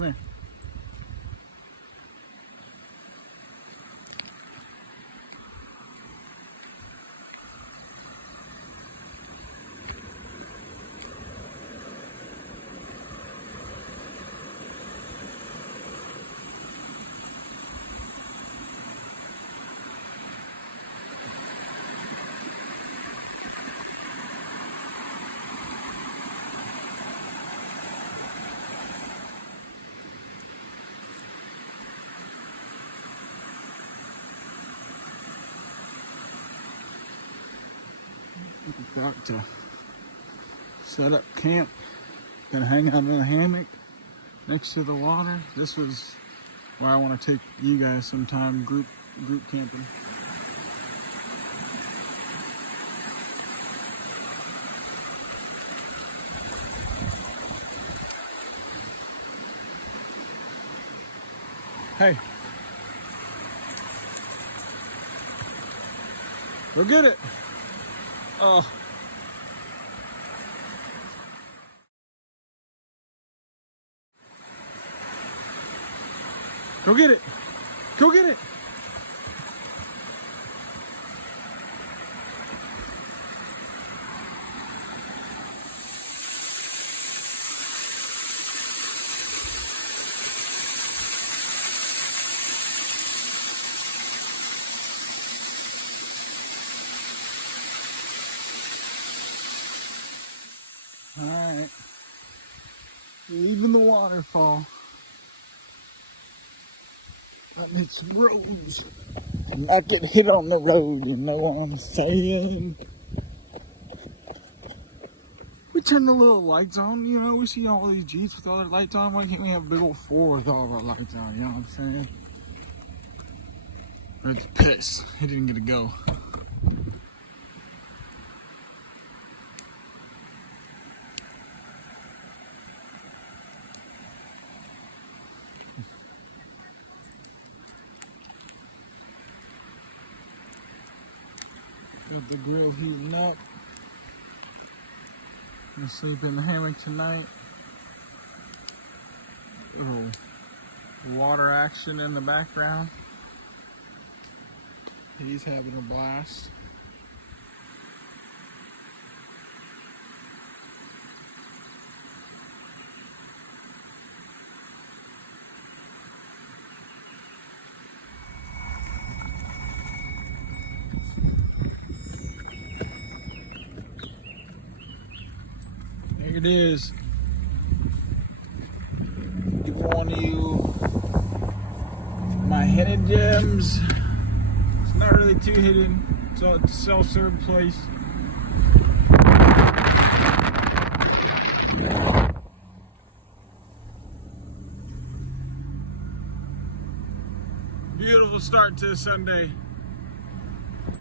Come here. Got to set up camp. Gonna hang out in a hammock next to the water. This was where I want to take you guys sometime group camping. Hey, go get it. Oh. Go get it. Go get it. All right. Leaving the waterfall. I need some roads. I get hit on the road, you know what I'm saying? We turn the little lights on, you know, we see all these Jeeps with all their lights on. Why can't we have a big old 4 with all our lights on, you know what I'm saying? Red's pissed. He didn't get to go. Got the grill heating up. Gonna sleep in the hammock tonight. Little water action in the background. He's having a blast. Here it is. Give one of you my hidden gems. It's not really too hidden. It's a self-serve place. Beautiful start to Sunday.